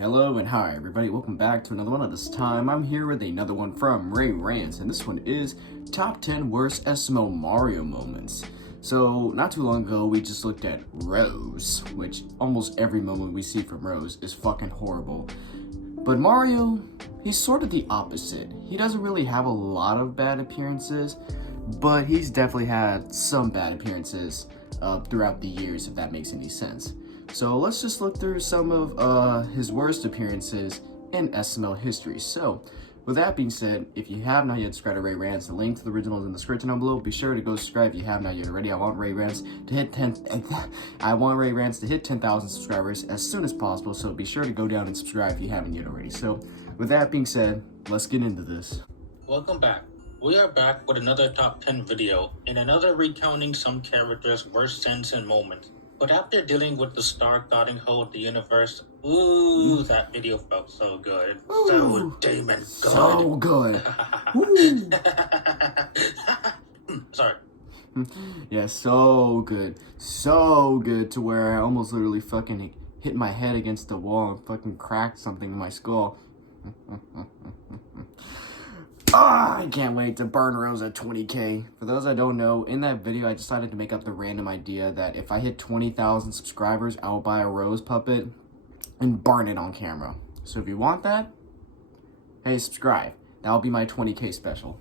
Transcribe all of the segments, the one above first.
Hello and hi everybody, welcome back to another one. Of this time I'm here with another one from Rants, and this one is top 10 worst SML Mario moments. So not too long ago we just looked at Rose, which almost every moment we see from Rose is fucking horrible. But Mario, he's sort of the opposite. He doesn't really have a lot of bad appearances, but he's definitely had some bad appearances throughout the years, if that makes any sense. So let's just look through some of his worst appearances in SML history. So with that being said, if you have not yet subscribed to Rants, the link to the original is in the description down below. Be sure to go subscribe if you have not yet already. I want Rants to hit 10,000 subscribers as soon as possible. So be sure to go down and subscribe if you haven't yet already. So with that being said, let's get into this. Welcome back. We are back with another top 10 video and another recounting some characters' worst sins and moments. But after dealing with the star godding hold the universe, that video felt so good. So damn good. So good. Sorry. Yeah, so good. So good to where I almost literally fucking hit my head against the wall and fucking cracked something in my skull. I can't wait to burn Rose at 20k. For those that don't know, in that video I decided to make up the random idea that if I hit 20,000 subscribers, I will buy a Rose puppet and burn it on camera. So if you want that, hey, subscribe. That'll be my 20k special.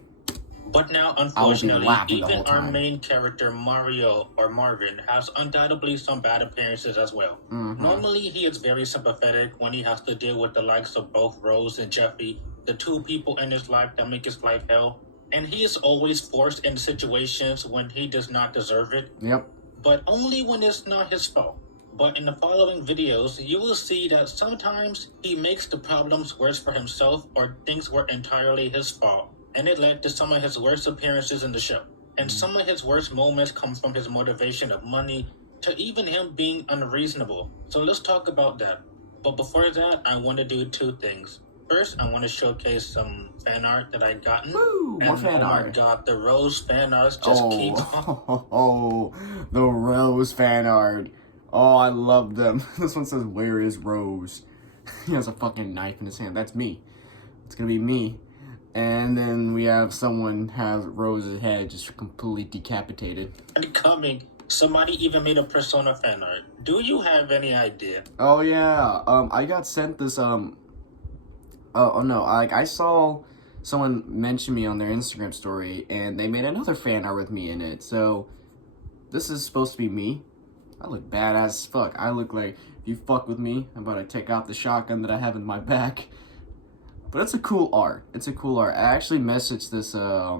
But now, unfortunately, even our main character, Mario, or Marvin, has undoubtedly some bad appearances as well. Normally, he is very sympathetic when he has to deal with the likes of both Rose and Jeffy, the two people in his life that make his life hell. And he is always forced in situations when he does not deserve it. Yep. But only when it's not his fault. But in the following videos, you will see that sometimes he makes the problems worse for himself or things were entirely his fault. And it led to some of his worst appearances in the show. And some of his worst moments come from his motivation of money to even him being unreasonable. So let's talk about that. But before that, I want to do two things. First, I want to showcase some fan art that I've gotten. Woo, more fan art. Oh my god, the Rose fan arts just keep Oh, the Rose fan art. Oh, I love them. This one says, "Where is Rose?" He has a fucking knife in his hand. That's me. It's gonna be me. And then we have someone has Rose's head just completely decapitated. Coming. Somebody even made a Persona fan art. Do you have any idea? Oh yeah. I got sent this I saw someone mention me on their Instagram story and they made another fan art with me in it. So this is supposed to be me. I look badass as fuck. I look like, if you fuck with me, I'm about to take out the shotgun that I have in my back. But it's a cool art. It's a cool art. I actually messaged this, I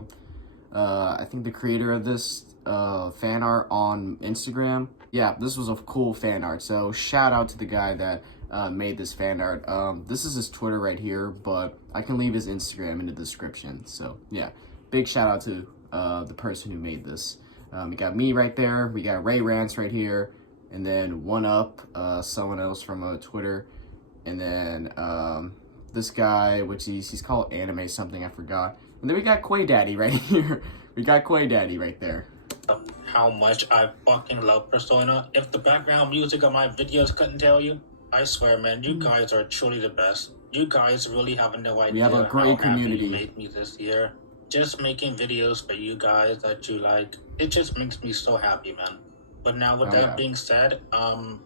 think the creator of this fan art on Instagram. Yeah, this was a cool fan art. So shout out to the guy that made this fan art. This is his Twitter right here, but I can leave his Instagram in the description. So yeah, big shout out to the person who made this. We got me right there. We got Rants right here. And then One Up, someone else from Twitter. And then this guy, which he's called Anime something, I forgot. And then we got Quay Daddy right here. We got Quay Daddy right there. How much I fucking love Persona. If the background music of my videos couldn't tell you, I swear, man, you guys are truly the best. You guys really have no idea. We have a great community. You made me this year. Just making videos for you guys that you like. It just makes me so happy, man. But now with that being said,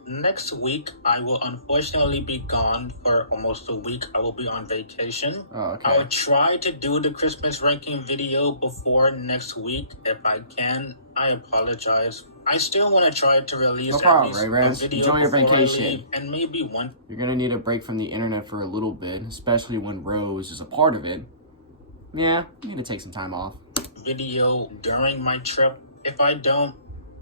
next week I will unfortunately be gone for almost a week. I will be on vacation. Oh, okay. I'll try to do the Christmas ranking video before next week if I can. I apologize. I still want to try to release at least a video. Enjoy your vacation. I leave, and maybe one. You're gonna need a break from the internet for a little bit, especially when Rose is a part of it. Yeah, you need to take some time off. Video during my trip. If I don't,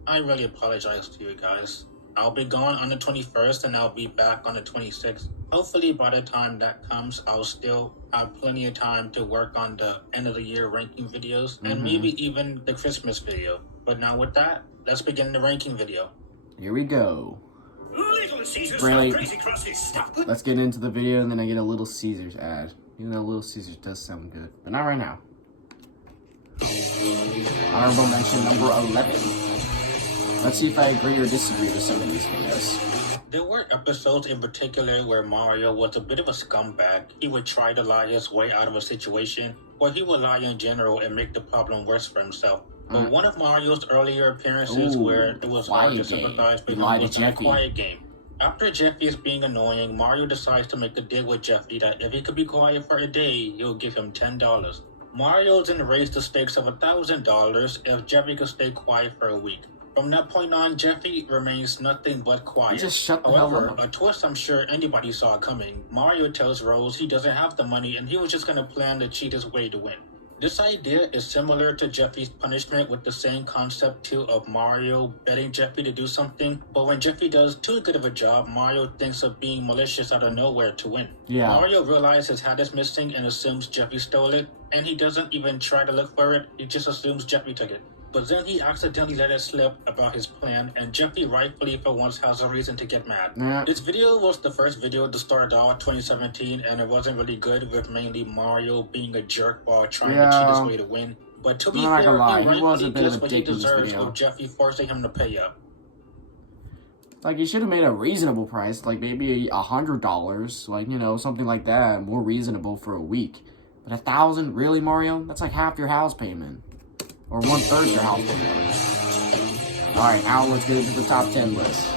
I really apologize to you guys. I'll be gone on the 21st and I'll be back on the 26th. Hopefully by the time that comes, I'll still have plenty of time to work on the end of the year ranking videos and maybe even the Christmas video. But now with that, let's begin the ranking video. Here we go. Little Caesars, Really? crazy crusty stuff. Let's get into the video and then I get a Little Caesars ad. Even though Little Caesars does sound good. But not right now. Honorable mention number 11. Let's see if I agree or disagree with some of these videos. There were episodes in particular where Mario was a bit of a scumbag. He would try to lie his way out of a situation, or he would lie in general and make the problem worse for himself. But one of Mario's earlier appearances where it was hard to sympathize with him was in a quiet game. After Jeffy is being annoying, Mario decides to make a deal with Jeffy that if he could be quiet for a day, he'll give him $10. Mario then raised the stakes of $1,000 if Jeffy could stay quiet for a week. From that point on, Jeffy remains nothing but quiet. Just shut the hell However, up. a twist I'm sure anybody saw coming. Mario tells Rose he doesn't have the money and he was just going to plan to cheat his way to win. This idea is similar to Jeffy's punishment with the same concept too of Mario betting Jeffy to do something, but when Jeffy does too good of a job, Mario thinks of being malicious out of nowhere to win. Yeah. Mario realizes his hat is missing and assumes Jeffy stole it, and he doesn't even try to look for it, he just assumes Jeffy took it. But then he accidentally let it slip about his plan, and Jeffy rightfully for once has a reason to get mad. Yeah. This video was the first video to start off 2017, and it wasn't really good with mainly Mario being a jerk while trying to cheat his way to win. But to be I'm not fair, gonna lie, he he was a rightfully bit of gets a what he dick in this deserves video. with Jeffy forcing him to pay up. Like, you should have made a reasonable price, like maybe $100, like, you know, something like that, more reasonable for a week. But 1,000, really, Mario? That's like half your house payment. Or 1/3 your house payment. Alright, now let's get into the top 10 list.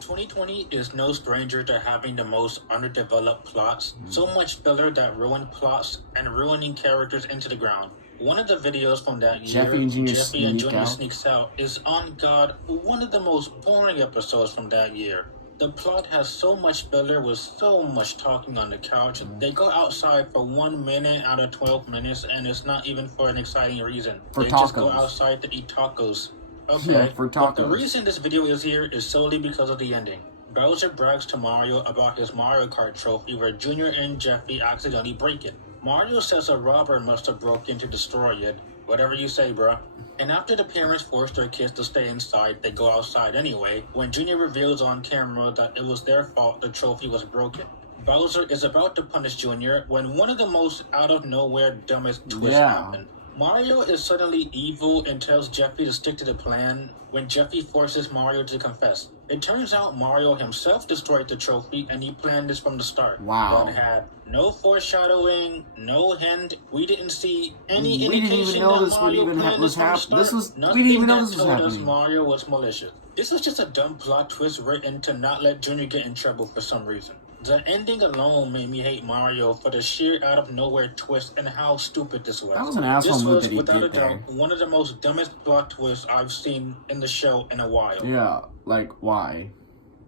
2020 is no stranger to having the most underdeveloped plots, so much filler that ruin plots and ruining characters into the ground. One of the videos from that year, Jeffy and Junior Sneaks Out, is on God, one of the most boring episodes from that year. The plot has so much filler with so much talking on the couch. They go outside for 1 minute out of 12 minutes, and it's not even for an exciting reason. For they tacos. just go outside to eat tacos. Okay, Yeah, for but the tacos. reason this video is here is solely because of the ending. Bowser brags to Mario about his Mario Kart trophy where Junior and Jeffy accidentally break it. Mario says a robber must have broken to destroy it. Whatever you say, bruh. And after the parents force their kids to stay inside, they go outside anyway, when Junior reveals on camera that it was their fault the trophy was broken. Bowser is about to punish Junior when one of the most out-of-nowhere dumbest twists happen. Mario is suddenly evil and tells Jeffy to stick to the plan when Jeffy forces Mario to confess. It turns out Mario himself destroyed the trophy and he planned this from the start. Wow. But had no foreshadowing, no hint. We didn't see any We didn't indication even know that this would Mario even planned was this from the hap- start. this was- we Nothing didn't even know that this was told us happening. Mario was malicious. This was just a dumb plot twist written to not let Junior get in trouble for some reason. The ending alone made me hate Mario for the sheer out-of-nowhere twist and how stupid this was. That was an asshole This move was, that he without a did there. doubt, one of the most dumbest plot twists I've seen in the show in a while. Yeah, like, why?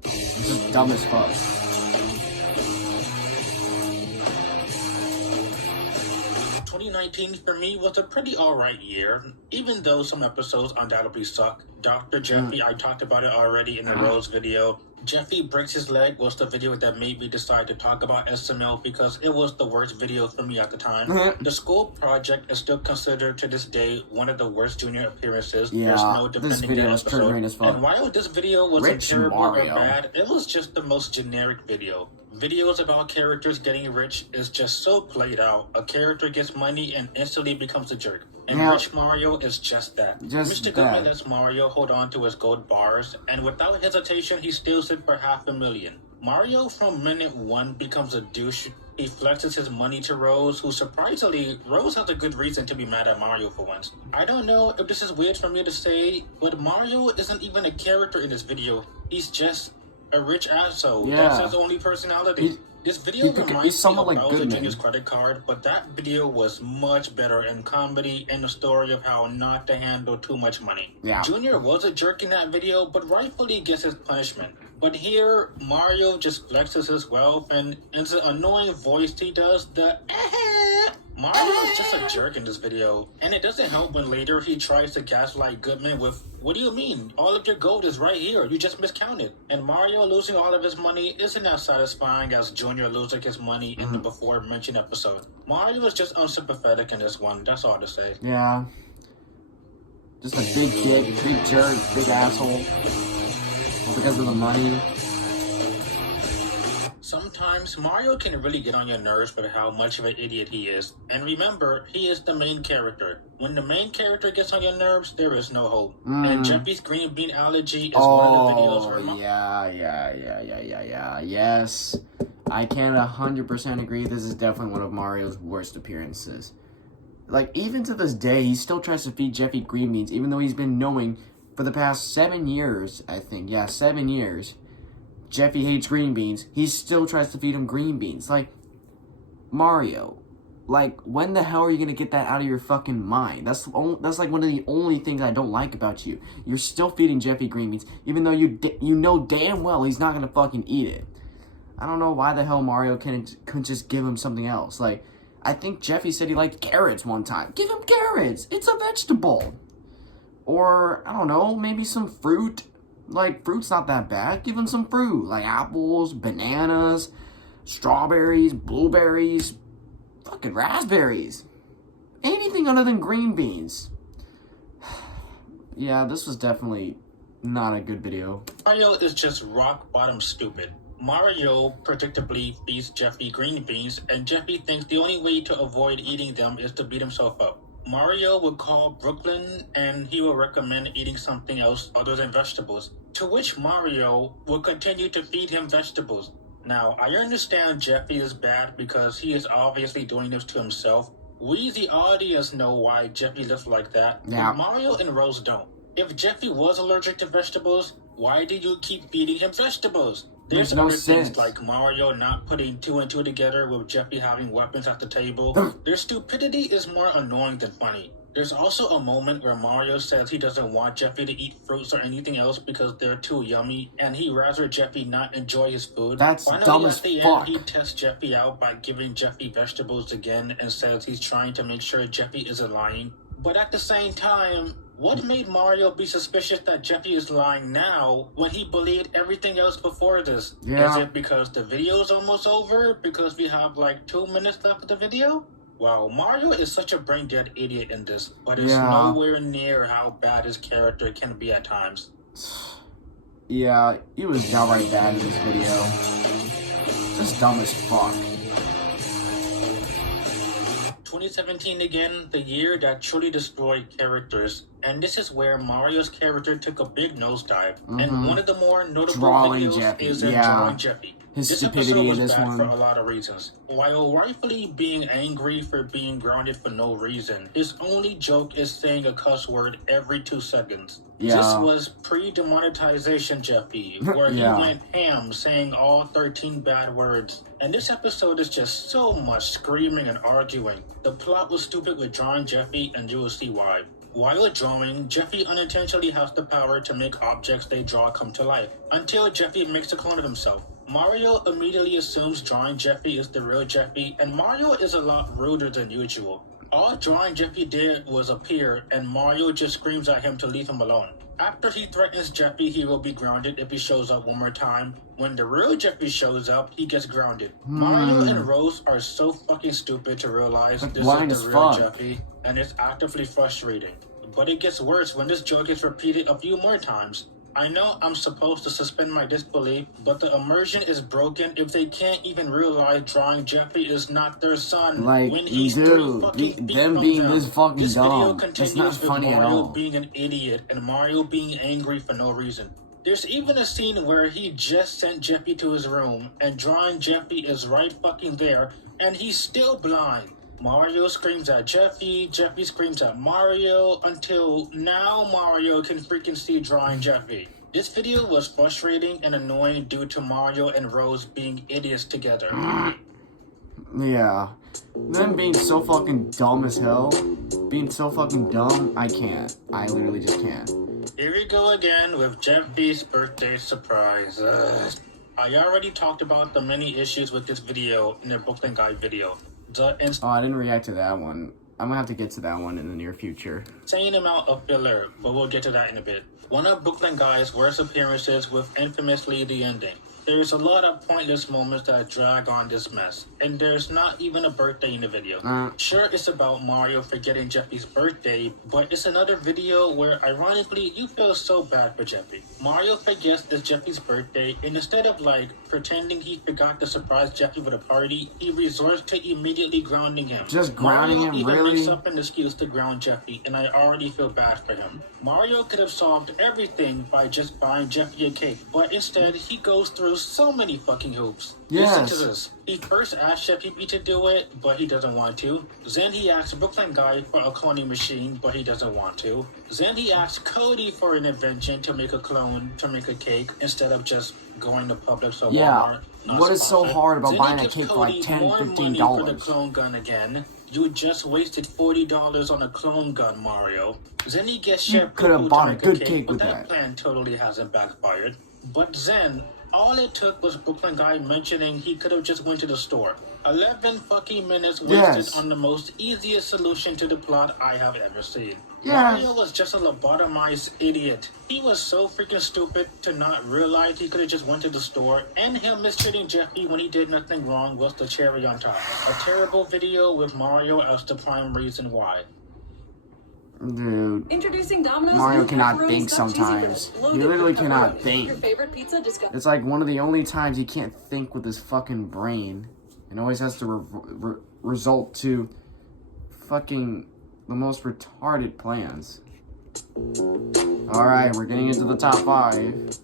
It's just dumb as fuck. 2019 for me was a pretty alright year, even though some episodes undoubtedly suck. Dr. Jeffy, I talked about it already in the Rose video. Jeffy breaks his leg was the video that made me decide to talk about SML because it was the worst video for me at the time. The school project is still considered to this day one of the worst Junior appearances. Yeah, There's no this defending video that was episode. triggering as fuck. And while this video wasn't Rich terrible Mario. or bad, it was just the most generic video. Videos about characters getting rich is just so played out. A character gets money and instantly becomes a jerk. And Yeah. Rich Mario is just that. Just Mr. that. Goodman lets Mario hold on to his gold bars, and without hesitation, he steals it for $500,000. Mario, from minute one, becomes a douche. He flexes his money to Rose, who surprisingly, Rose has a good reason to be mad at Mario for once. I don't know if this is weird for me to say, but Mario isn't even a character in this video. He's just a rich asshole. Yeah. That's his only personality. This video he's reminds me somewhat of like Bowser Goodman. Jr.'s credit card, but that video was much better in comedy and the story of how not to handle too much money. Yeah. Junior was a jerk in that video, but rightfully gets his punishment. But here, Mario just flexes his wealth, and in the annoying voice he does, the Mario is just a jerk in this video. And it doesn't help when later he tries to gaslight Goodman with, what do you mean? All of your gold is right here. You just miscounted. And Mario losing all of his money isn't as satisfying as Junior losing his money in the before-mentioned episode. Mario is just unsympathetic in this one. That's all to say. Yeah. Just a big dick, big jerk, big asshole. Because of the money. Sometimes Mario can really get on your nerves with how much of an idiot he is. And remember, he is the main character. When the main character gets on your nerves, there is no hope. And Jeffy's green bean allergy is one of the videos where Yes. I can 100% agree. This is definitely one of Mario's worst appearances. Like, even to this day, he still tries to feed Jeffy green beans, even though he's been knowing for the past 7 years, I think. Yeah, 7 years. Jeffy hates green beans. He still tries to feed him green beans. Like, Mario, like, when the hell are you gonna get that out of your fucking mind? That's like one of the only things I don't like about you. You're still feeding Jeffy green beans, even though you know damn well he's not gonna fucking eat it. I don't know why the hell Mario couldn't just give him something else. Like, I think Jeffy said he liked carrots one time. Give him carrots. It's a vegetable. Or, I don't know, maybe some fruit. Like, fruit's not that bad. Give him some fruit. Like apples, bananas, strawberries, blueberries, fucking raspberries. Anything other than green beans. Yeah, this was definitely not a good video. Mario is just rock bottom stupid. Mario predictably feeds Jeffy green beans, and Jeffy thinks the only way to avoid eating them is to beat himself up. Mario would call Brooklyn and he will recommend eating something else other than vegetables, to which Mario will continue to feed him vegetables. Now, I understand Jeffy is bad because he is obviously doing this to himself. We, the audience, know why Jeffy lives like that, yeah. But Mario and Rose don't. If Jeffy was allergic to vegetables, why do you keep feeding him vegetables? There's no other sense. things like Mario not putting 2 and 2 together with Jeffy having weapons at the table. Their stupidity is more annoying than funny. There's also a moment where Mario says he doesn't want Jeffy to eat fruits or anything else because they're too yummy, and he'd rather Jeffy not enjoy his food. That's Finally, dumb as at the fuck. end, he tests Jeffy out by giving Jeffy vegetables again and says he's trying to make sure Jeffy isn't lying. But at the same time, what made Mario be suspicious that Jeffy is lying now when he believed everything else before this? Yeah. Is it because the video's almost over? Because we have like 2 minutes left of the video? Wow, Mario is such a brain-dead idiot in this, but it's nowhere near how bad his character can be at times. Yeah, he was downright bad in this video. Just dumb as fuck. 2017 again, the year that truly destroyed characters, and this is where Mario's character took a big nosedive, and one of the more notable videos Jeffy. is in Drawing Jeffy. His This stupidity episode was in this bad one. for a lot of reasons. While rightfully being angry for being grounded for no reason, his only joke is saying a cuss word every 2 seconds. Yeah. This was pre-demonetization Jeffy, where he went ham saying all 13 bad words. And this episode is just so much screaming and arguing. The plot was stupid with Drawing Jeffy, and you will see why. While drawing, Jeffy unintentionally has the power to make objects they draw come to life, until Jeffy makes a clone of himself. Mario immediately assumes Drawing Jeffy is the real Jeffy, and Mario is a lot ruder than usual. All Drawing Jeffy did was appear, and Mario just screams at him to leave him alone. After he threatens Jeffy, he will be grounded if he shows up one more time. When the real Jeffy shows up, he gets grounded. Mario and Rose are so fucking stupid to realize this is the real Jeffy, and it's actively frustrating. But it gets worse when this joke is repeated a few more times. I know I'm supposed to suspend my disbelief, but the immersion is broken if they can't even realize Drawing Jeffy is not their son. Like, when he's dude, them being this fucking this dumb. video continues It's not funny with at Mario all. being an idiot and Mario being angry for no reason. There's even a scene where he just sent Jeffy to his room, and Drawing Jeffy is right fucking there, and he's still blind. Mario screams at Jeffy, Jeffy screams at Mario, until now Mario can freaking see Drawing Jeffy. This video was frustrating and annoying due to Mario and Rose being idiots together. Yeah. Them being so fucking dumb as hell. Being so fucking dumb, I can't. I literally just can't. Here we go again with Jeffy's birthday surprise. I already talked about the many issues with this video in the Brooklyn Guy video. Oh, I didn't react to that one. I'm gonna have to get to that one in the near future. Insane amount of filler, but we'll get to that in a bit. One of Brooklyn Guy's worst appearances with infamously the ending. There's a lot of pointless moments that drag on this mess, and there's not even a birthday in the video. Sure, it's about Mario forgetting Jeffy's birthday, but it's another video where, ironically, you feel so bad for Jeffy. Mario forgets it's Jeffy's birthday, and instead of, pretending he forgot to surprise Jeffy with a party, he resorts to immediately grounding him. Just grounding Mario him, even really? makes up an excuse to ground Jeffy, and I already feel bad for him. Mario could have solved everything by just buying Jeffy a cake, but instead he goes through so many fucking hoops. Yes. Listen to this. He first asked Jeffy to do it, but he doesn't want to. Then he asked Brooklyn Guy for a cloning machine, but he doesn't want to. Then he asked Cody for an invention to make a clone, to make a cake, instead of just going to Publix or Walmart. What is so hard about then buying he a gives cake for Cody like $10, more $15? money for the clone gun again. You just wasted $40 on a clone gun, Mario. Then he gets Chef could have Cuckoo bought to a make good cake, cake but with that that. plan totally hasn't backfired. But then, all it took was Brooklyn Guy mentioning he could have just went to the store. 11 fucking minutes wasted on the most easiest solution to the plot I have ever seen. Mario was just a lobotomized idiot. He was so freaking stupid to not realize he could have just went to the store, and him mistreating Jeffy when he did nothing wrong was the cherry on top. A terrible video with Mario as the prime reason why. Dude, Introducing Domino's Mario new cannot pepperoni think stuffed cheesy sometimes. bread, He loaded literally with cannot pepperoni. think. Your favorite pizza just got... It's like one of the only times he can't think with his fucking brain. And always has to result to fucking the most retarded plans. Alright, we're getting into the top 5.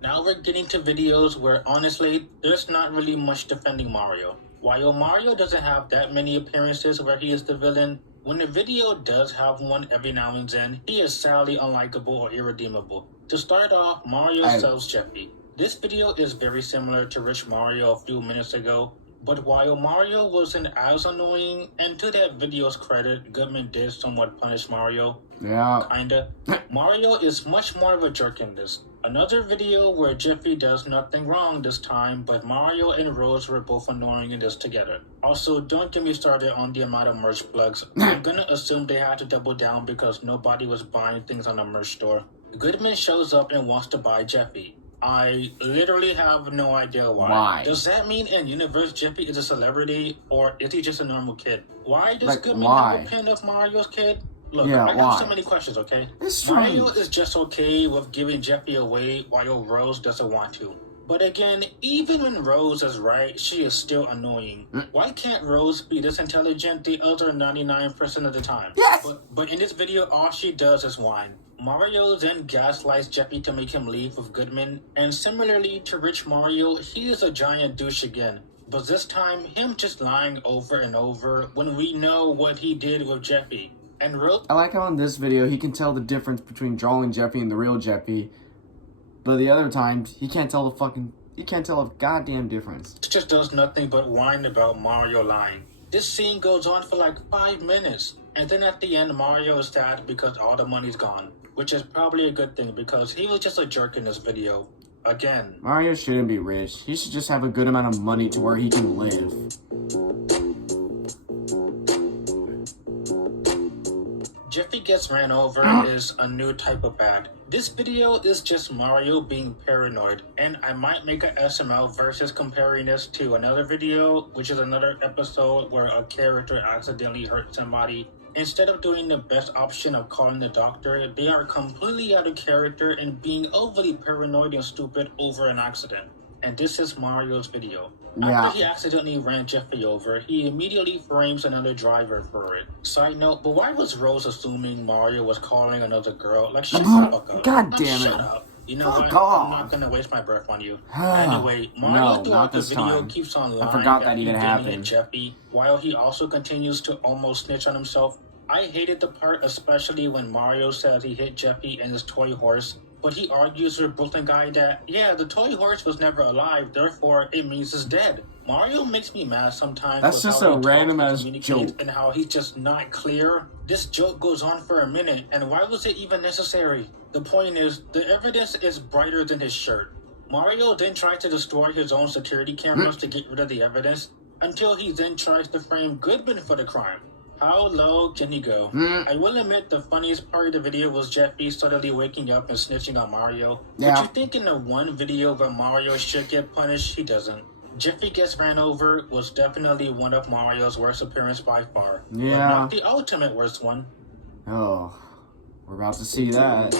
Now we're getting to videos where, honestly, there's not really much defending Mario. While Mario doesn't have that many appearances where he is the villain, when the video does have one every now and then, he is sadly unlikable or irredeemable. To start off, Mario sells Jeffy. This video is very similar to Rich Mario a few minutes ago, but while Mario wasn't as annoying, and to that video's credit, Goodman did somewhat punish Mario. Yeah. Kinda. Mario is much more of a jerk in this. Another video where Jeffy does nothing wrong this time, but Mario and Rose were both annoying in this together. Also, don't get me started on the amount of merch plugs. I'm gonna assume they had to double down because nobody was buying things on the merch store. Goodman shows up and wants to buy Jeffy. I literally have no idea why. Does that mean in universe Jeffy is a celebrity, or is he just a normal kid? Why does Goodman have a pin of Mario's kid? Look, I have so many questions, okay? Mario is just okay with giving Jeffy away while Rose doesn't want to. But again, even when Rose is right, she is still annoying. Why can't Rose be this intelligent the other 99% of the time? Yes! But in this video, all she does is whine. Mario then gaslights Jeffy to make him leave with Goodman, and similarly to Rich Mario, he is a giant douche again. But this time, him just lying over and over when we know what he did with Jeffy. And I like how in this video he can tell the difference between drawing Jeffy and the real Jeffy, but the other times he can't tell a goddamn difference. It just does nothing but whine about Mario lying. This scene goes on for like 5 minutes, and then at the end Mario is sad because all the money's gone, which is probably a good thing because he was just a jerk in this video. Again. Mario shouldn't be rich. He should just have a good amount of money to where he can live. Jeffy gets ran over is a new type of bad. This video is just Mario being paranoid, and I might make a SML versus comparing this to another video, which is another episode where a character accidentally hurt somebody. Instead of doing the best option of calling the doctor, they are completely out of character and being overly paranoid and stupid over an accident. And this is Mario's video. After he accidentally ran Jeffy over, he immediately frames another driver for it. Side note, but why was Rose assuming Mario was calling another girl? Like, shut the fuck up. God damn it. Shut up. You know what? Off. I'm not gonna waste my breath on you. Anyway, Mario throughout the video keeps on lying I forgot that even happened. Jeffy, while he also continues to almost snitch on himself. I hated the part especially when Mario says he hit Jeffy and his toy horse, but he argues with Brooklyn Guy that, yeah, the toy horse was never alive, therefore it means it's dead. Mario makes me mad sometimes. That's just a random ass joke. And how he's just not clear. This joke goes on for a minute, and why was it even necessary? The point is, the evidence is brighter than his shirt. Mario then tries to destroy his own security cameras to get rid of the evidence, until he then tries to frame Goodman for the crime. How low can you go? I will admit the funniest part of the video was Jeffy suddenly waking up and snitching on Mario. Yeah. But you think in the one video where Mario should get punished, he doesn't. Jeffy gets ran over was definitely one of Mario's worst appearances by far. Yeah. But not the ultimate worst one. Oh, we're about to see that.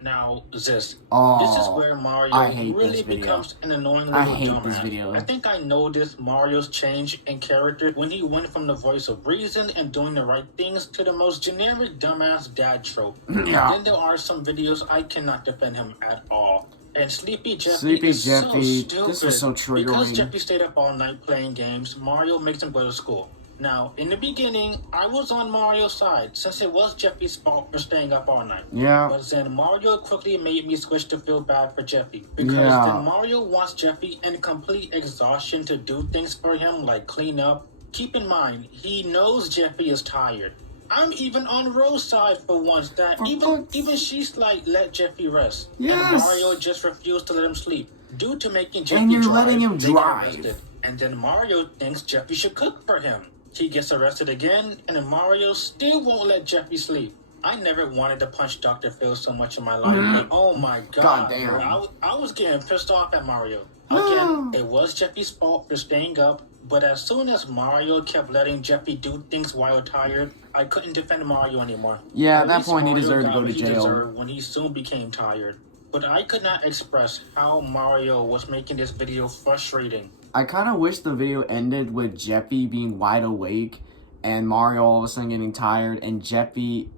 Now, this. Oh, This is where Mario I hate really this video. becomes an annoying I little hate dumbass. this video. I think I noticed Mario's change in character when he went from the voice of reason and doing the right things to the most generic dumbass dad trope. Yeah. And then there are some videos I cannot defend him at all. And Sleepy Jeffy Sleepy is Jeffy, so stupid. this was so triggering. Because Jeffy stayed up all night playing games, Mario makes him go to school. Now, in the beginning, I was on Mario's side, since it was Jeffy's fault for staying up all night. Yeah. But then Mario quickly made me switch to feel bad for Jeffy. Because then Mario wants Jeffy in complete exhaustion to do things for him, like clean up. Keep in mind, he knows Jeffy is tired. I'm even on Rose's side for once, that even she's like, let Jeffy rest. Yes. And Mario just refused to let him sleep, due to making Jeffy And you're drive, letting him they get drive. arrested. And then Mario thinks Jeffy should cook for him. He gets arrested again, and then Mario still won't let Jeffy sleep. I never wanted to punch Dr. Phil so much in my life. But oh my god, Goddamn. bro, I was getting pissed off at Mario. Again, it was Jeffy's fault for staying up, but as soon as Mario kept letting Jeffy do things while tired, I couldn't defend Mario anymore. Yeah, at that least point he Mario deserved to got go to what he jail. deserved when he soon became tired. But I could not express how Mario was making this video frustrating. I kind of wish the video ended with Jeffy being wide awake and Mario all of a sudden getting tired, and Jeffy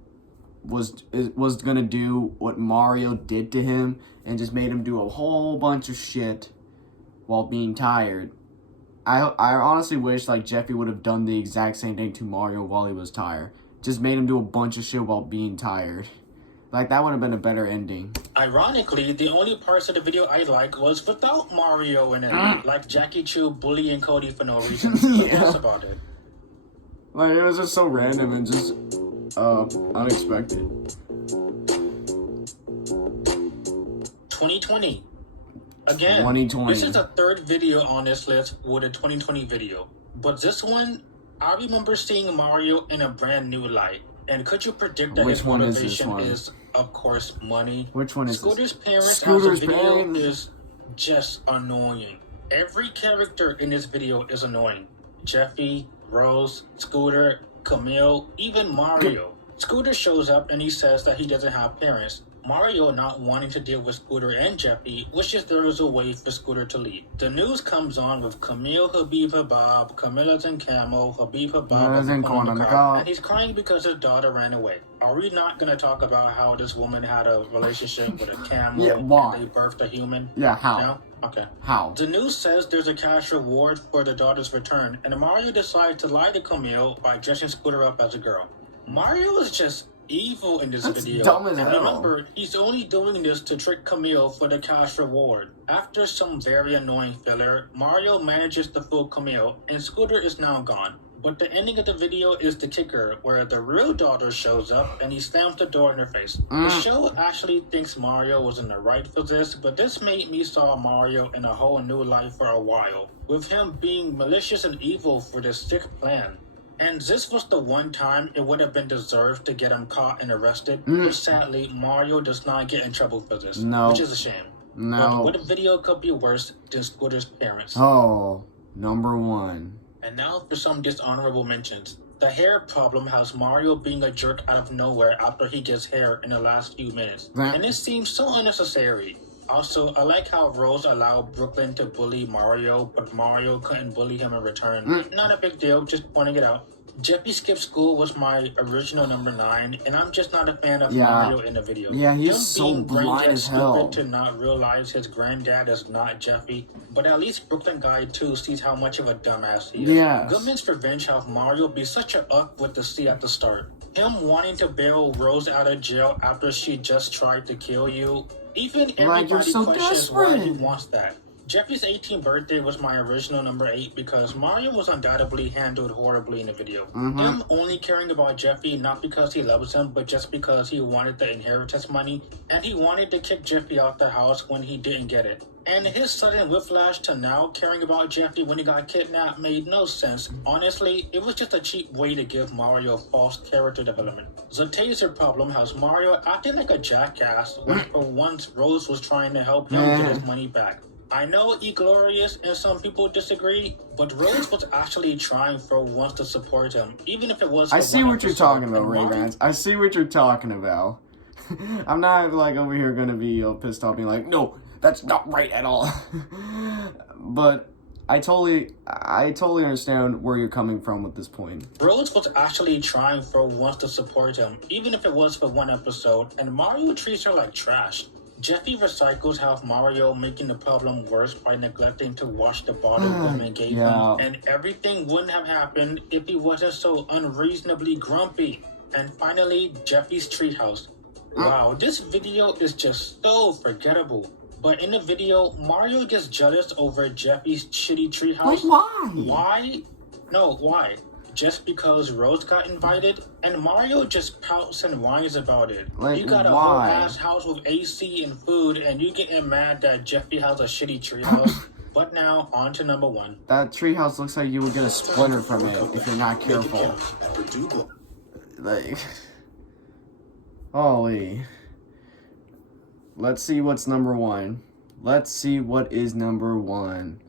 was gonna do what Mario did to him and just made him do a whole bunch of shit while being tired. I honestly wish like Jeffy would have done the exact same thing to Mario while he was tired. Just made him do a bunch of shit while being tired. Like, that would have been a better ending. Ironically, the only parts of the video I liked was without Mario in it. Like Jackie Chu bullying Cody for no reason. Yeah. That's about it. Like, it was just so random and just unexpected. 2020. Again, 2020. this is the third video on this list with a 2020 video. But this one, I remember seeing Mario in a brand new light. And could you predict that Which his one is this motivation one? is, of course, money? Which one is Scooter's this? parents Scooter's as a video parents. is just annoying. Every character in this video is annoying. Jeffy, Rose, Scooter, Camille, even Mario. Scooter shows up and he says that he doesn't have parents. Mario not wanting to deal with Scooter and Jeffy wishes there was a way for Scooter to leave. The news comes on with Camille Habib Habab, Camilla's in Camo, Habib Habab is in car, and he's crying because his daughter ran away. Are we not going to talk about how this woman had a relationship with a camel Yeah, why? and they birthed a human? Yeah, how? No? Okay. How? The news says there's a cash reward for the daughter's return, and Mario decides to lie to Camille by dressing Scooter up as a girl. Mario is just evil in this That's video. dumb as And hell. remember, he's only doing this to trick Camille for the cash reward. After some very annoying filler, Mario manages to fool Camille, and Scooter is now gone. But the ending of the video is the kicker, where the real daughter shows up and he slams the door in her face. The show actually thinks Mario was in the right for this, but this made me saw Mario in a whole new light for a while, with him being malicious and evil for this sick plan. And this was the one time it would have been deserved to get him caught and arrested, but sadly, Mario does not get in trouble for this, No. which is a shame. No. But what video could be worse than Scooter's parents? Oh, number one. And now for some dishonorable mentions. The hair problem has Mario being a jerk out of nowhere after he gets hair in the last few minutes. And it seems so unnecessary. Also, I like how Rose allowed Brooklyn to bully Mario, but Mario couldn't bully him in return. Not a big deal, just pointing it out. Jeffy Skips School was my original number 9, and I'm just not a fan of Mario in the video. Yeah, he's Him so being brain blind dead as hell. stupid to not realize his granddad is not Jeffy, but at least Brooklyn Guy 2 sees how much of a dumbass he is. Yes. Goodman's Revenge have Mario be such a up with the C at the start. Him wanting to bail Rose out of jail after she just tried to kill you. Even Like, you're everybody so questions why he desperate. wants that. Jeffy's 18th birthday was my original number 8 because Mario was undoubtedly handled horribly in the video. Him only caring about Jeffy not because he loves him, but just because he wanted the inheritance money, and he wanted to kick Jeffy out the house when he didn't get it. And his sudden whiplash to now caring about Jeffy when he got kidnapped made no sense. Honestly, it was just a cheap way to give Mario false character development. The taser problem has Mario acting like a jackass when for once Rose was trying to help him get his money back. I know Glorious and some people disagree, but Rose was actually trying for once to support him, even if it was for I see one what you're episode. talking about, And Ray Rants. I see what you're talking about. I'm not like over here gonna be pissed off being like, no, that's not right at all. But I totally understand where you're coming from with this point. Rose was actually trying for once to support him, even if it was for one episode, and Mario treats her like trash. Jeffy recycles half Mario, making the problem worse by neglecting to wash the bottle woman gave him, and everything wouldn't have happened if he wasn't so unreasonably grumpy. And finally, Jeffy's treehouse. Wow, this video is just so forgettable. But in the video, Mario gets jealous over Jeffy's shitty treehouse. Like, why? Why? No, why? Just because Rose got invited, and Mario just pouts and whines about it. Like, you got a why? whole ass house with AC and food, and you getting mad that Jeffy has a shitty treehouse. But now, on to number 1. That treehouse looks like you would get a splinter from it if you're not careful. Like, holy. Let's see what's number 1. Let's see what is number 1.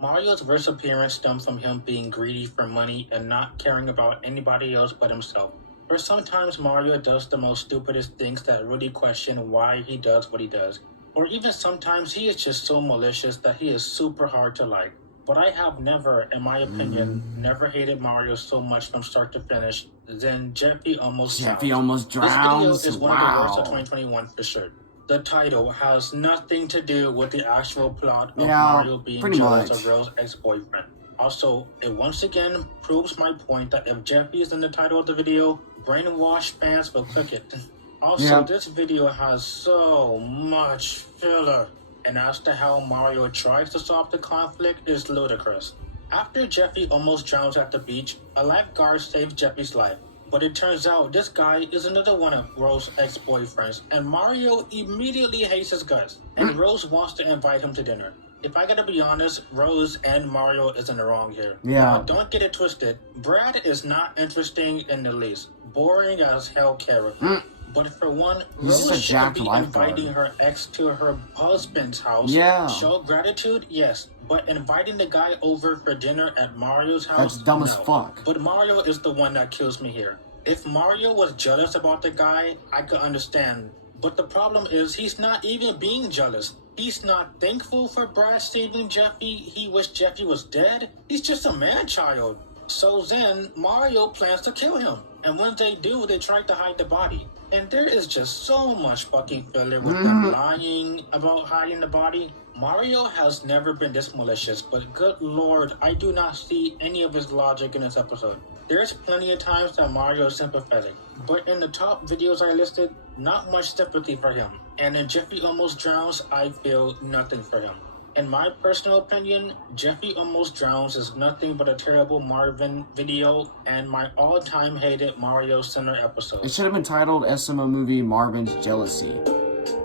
Mario's worst appearance stems from him being greedy for money and not caring about anybody else but himself. For sometimes Mario does the most stupidest things that really question why he does what he does. Or even sometimes he is just so malicious that he is super hard to like. But I have never, in my opinion, never hated Mario so much from start to finish than Jeffy Almost Drowns. Jeffy Almost Drowns? This video is one of the worst of 2021 for sure. The title has nothing to do with the actual plot of Mario being jealous of Rose's ex-boyfriend. Also, it once again proves my point that if Jeffy is in the title of the video, brainwashed fans will click it. Also, this video has so much filler. And as to how Mario tries to solve the conflict is ludicrous. After Jeffy almost drowns at the beach, a lifeguard saves Jeffy's life. But it turns out this guy is another one of Rose's ex-boyfriends, and Mario immediately hates his guts, and Rose wants to invite him to dinner. If I gotta be honest, Rose and Mario is in the wrong here. Now, don't get it twisted. Brad is not interesting in the least. Boring as hell character. But for one, Rose shouldn't be inviting her ex to her husband's house. Show gratitude, yes. But inviting the guy over for dinner at Mario's house, that's dumb as fuck. But Mario is the one that kills me here. If Mario was jealous about the guy, I could understand. But the problem is he's not even being jealous. He's not thankful for Brad saving Jeffy. He wished Jeffy was dead. He's just a man-child. So then, Mario plans to kill him. And when they do, they try to hide the body. And there is just so much fucking filler with them lying about hiding the body. Mario has never been this malicious, but good lord, I do not see any of his logic in this episode. There's plenty of times that Mario is sympathetic, but in the top videos I listed, not much sympathy for him. And in Jeffy Almost Drowns, I feel nothing for him. In my personal opinion, Jeffy Almost Drowns is nothing but a terrible Marvin video and my all-time hated Mario Center episode. It should have been titled SML movie Marvin's Jealousy.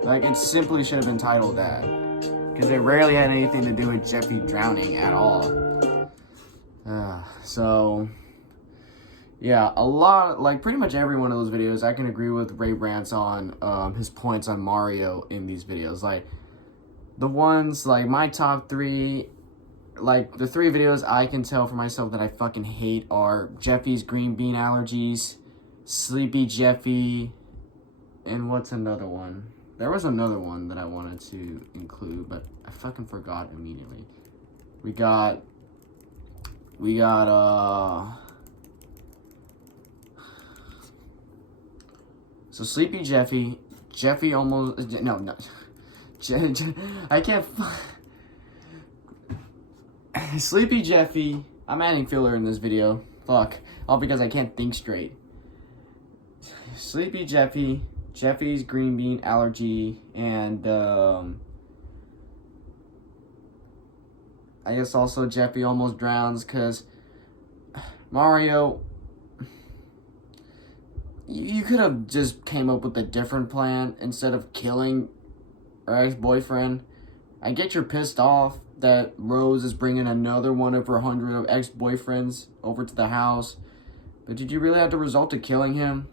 Like, it simply should have been titled that. Because it rarely had anything to do with Jeffy drowning at all. So, yeah, a lot, like pretty much every one of those videos, I can agree with Ray Rants on his points on Mario in these videos. Like, the ones, like, my top 3, like, the 3 videos I can tell for myself that I fucking hate are Jeffy's green bean allergies, Sleepy Jeffy, and what's another one? There was another one that I wanted to include, but I fucking forgot immediately. We got, so Sleepy Jeffy, Jeffy almost, no. I can't. Sleepy Jeffy. I'm adding filler in this video. Fuck. All because I can't think straight. Sleepy Jeffy, Jeffy's green bean allergy, and I guess also Jeffy almost drowns because Mario, you could have just came up with a different plan instead of killing her ex-boyfriend. I get you're pissed off that Rose is bringing another one of her 100 of ex-boyfriends over to the house, but did you really have to resort to killing him?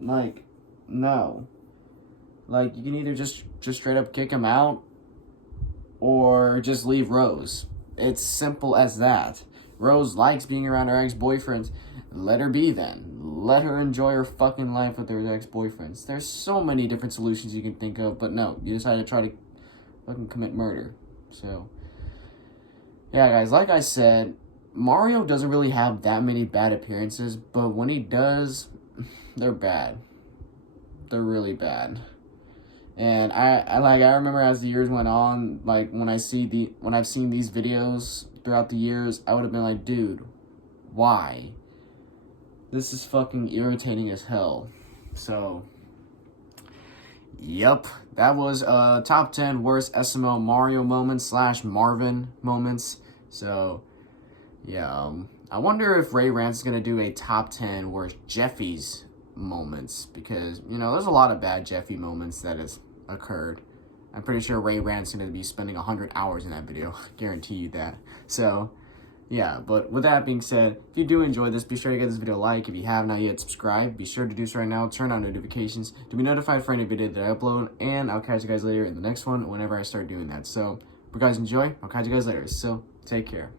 Like, no. Like, you can either just straight up kick him out or just leave Rose. It's simple as that. Rose likes being around her ex-boyfriends. Let her be then. Let her enjoy her fucking life with her ex-boyfriends. There's so many different solutions you can think of, but no, you decided to try to fucking commit murder. So, yeah, guys, like I said, Mario doesn't really have that many bad appearances, but when he does, they're bad. They're really bad. And I remember as the years went on, like when I've seen these videos throughout the years, I would have been like, dude, why? This is fucking irritating as hell. So, yep, that was top 10 worst SML Mario moments / Marvin moments. So, yeah, I wonder if Rants is gonna do a top 10 worst Jeffy's moments, because, you know, there's a lot of bad Jeffy moments that has occurred. I'm pretty sure Rants is going to be spending 100 hours in that video. Guarantee you that. So, yeah, but with that being said, if you do enjoy this, be sure to give this video a like. If you have not yet subscribed, be sure to do so right now. Turn on notifications to be notified for any video that I upload, and I'll catch you guys later in the next one whenever I start doing that. So, if you guys enjoy, I'll catch you guys later. So, take care.